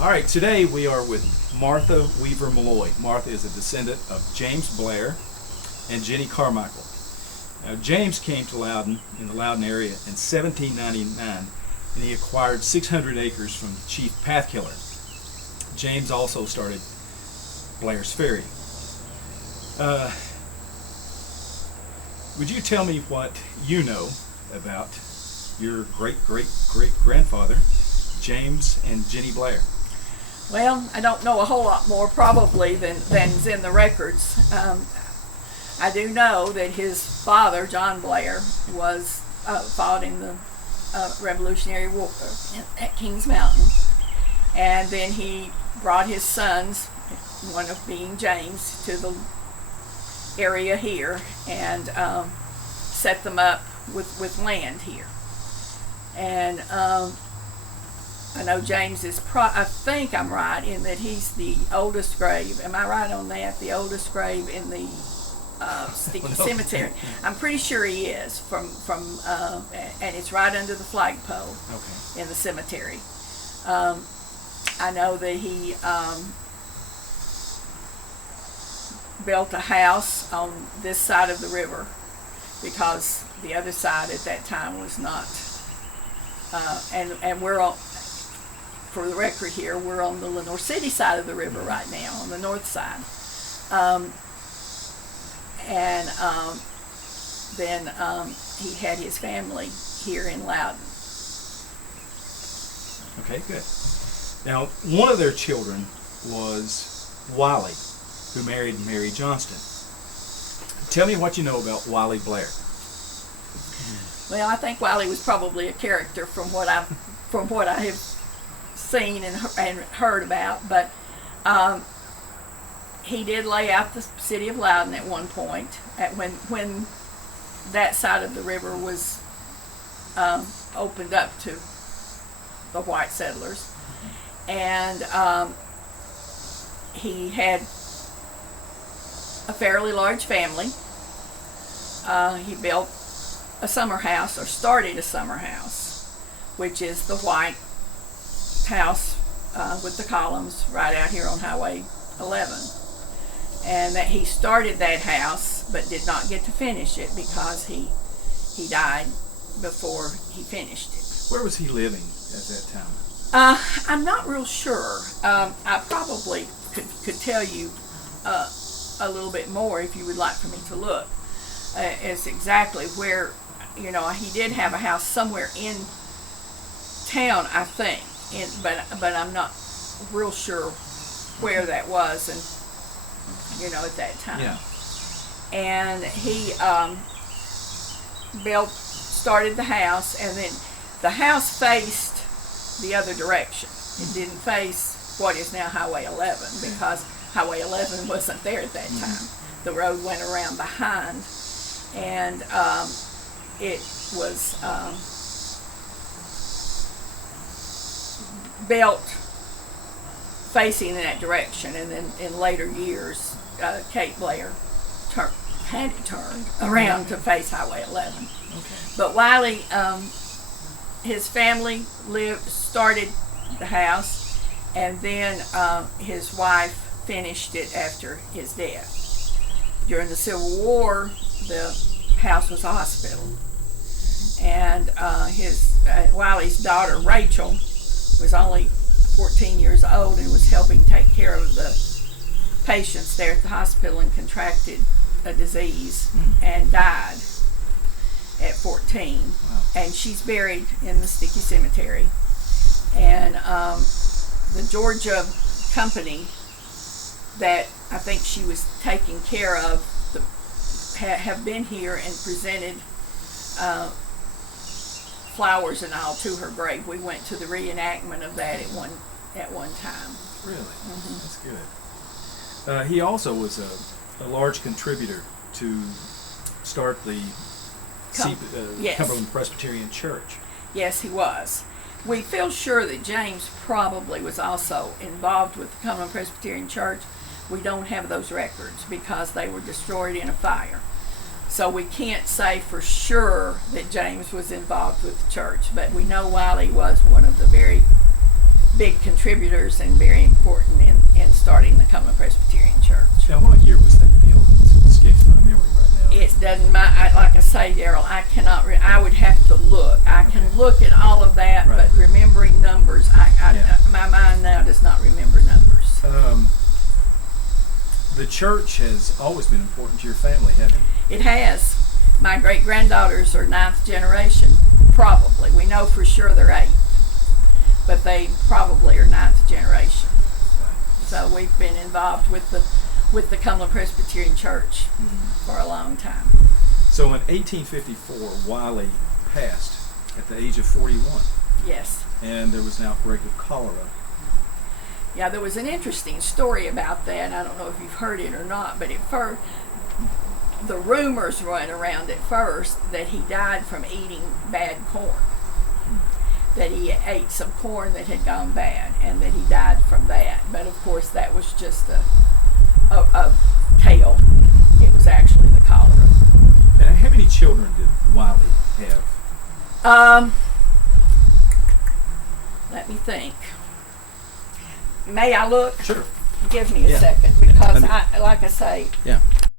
All right, today we are with Martha Weaver Malloy. Martha is a descendant of James Blair and Jenny Carmichael. Now, James came to Loudon, in the Loudon area, in 1799, and he acquired 600 acres from Chief Pathkiller. James also started Blair's Ferry. Would you tell me what you know about your great-great-great-grandfather, James and Jenny Blair? Well, I don't know a whole lot more probably than's in the records. I do know that his father, John Blair, was fought in the Revolutionary War at Kings Mountain, and then he brought his sons, one of being James, to the area here and set them up with land here. And I know James is, I think I'm right in that he's the oldest grave. Am I right on that? The oldest grave in the Sticky Cemetery. I'm pretty sure he is and it's right under the flagpole in the cemetery. I know that he built a house on this side of the river because the other side at that time was not. And we're on, for the record here, we're on the Lenore City side of the river right now, on the north side. Then he had his family here in Loudon. Okay, good. Now, one of their children was Wiley, who married Mary Johnston. Tell me what you know about Wiley Blair. Well, I think Wiley was probably a character from what I have seen and heard about, but he did lay out the city of Loudon at one point, when that side of the river was opened up to the white settlers, and he had a fairly large family. He built a summer house, or started a summer house, which is the white house with the columns right out here on Highway 11. And that he started that house but did not get to finish it because he died before he finished it. Where was he living at that time? I'm not real sure. I probably could tell you a little bit more if you would like for me to look as exactly where. You know, he did have a house somewhere in town, I think, but I'm not real sure where that was, and at that time. Yeah. And he started the house, and then the house faced the other direction. It didn't face what is now Highway 11 because Highway 11 wasn't there at that time. The road went around behind, and it was built facing in that direction, and then in later years, Kate Blair had it turned around to face Highway 11. Okay. But Wiley, his family started the house, and then his wife finished it after his death. During the Civil War, the house was a hospital. And Wiley's daughter, Rachel, was only 14 years old and was helping take care of the patients there at the hospital and contracted a disease and died at 14. Wow. And she's buried in the Sticky Cemetery. And the Georgia company that I think she was taking care of have been here and presented flowers and all to her grave. We went to the reenactment of that at one time. Really? That's good. He also was a large contributor to start the Yes. Cumberland Presbyterian Church. Yes, he was. We feel sure that James probably was also involved with the Cumberland Presbyterian Church. We don't have those records because they were destroyed in a fire. So we can't say for sure that James was involved with the church, but we know Wiley was one of the very big contributors and very important in starting the Cumberland Presbyterian Church. Now, what year was that built? It escapes my memory right now. It doesn't matter. Like I say, Daryl, I cannot. I would have to look. I can look at all of that, Right. but remembering numbers, my mind now does not remember numbers. The church has always been important to your family, hasn't it? It has. My great granddaughters are 9th generation. Probably, we know for sure they're 8th, but they probably are 9th generation. So we've been involved with the Cumberland Presbyterian Church for a long time. So in 1854, Wiley passed at the age of 41, Yes. and there was an outbreak of cholera. Yeah, there was an interesting story about that. I don't know if you've heard it or not, but at first, the rumors went around at first that he died from eating bad corn. That he ate some corn that had gone bad, and that he died from that. But of course, that was just a tale. It was actually the cholera. Now, how many children did Wiley have? Let me think. May I look? Sure. Give me a Yeah. second, because Yeah. like I say, Yeah.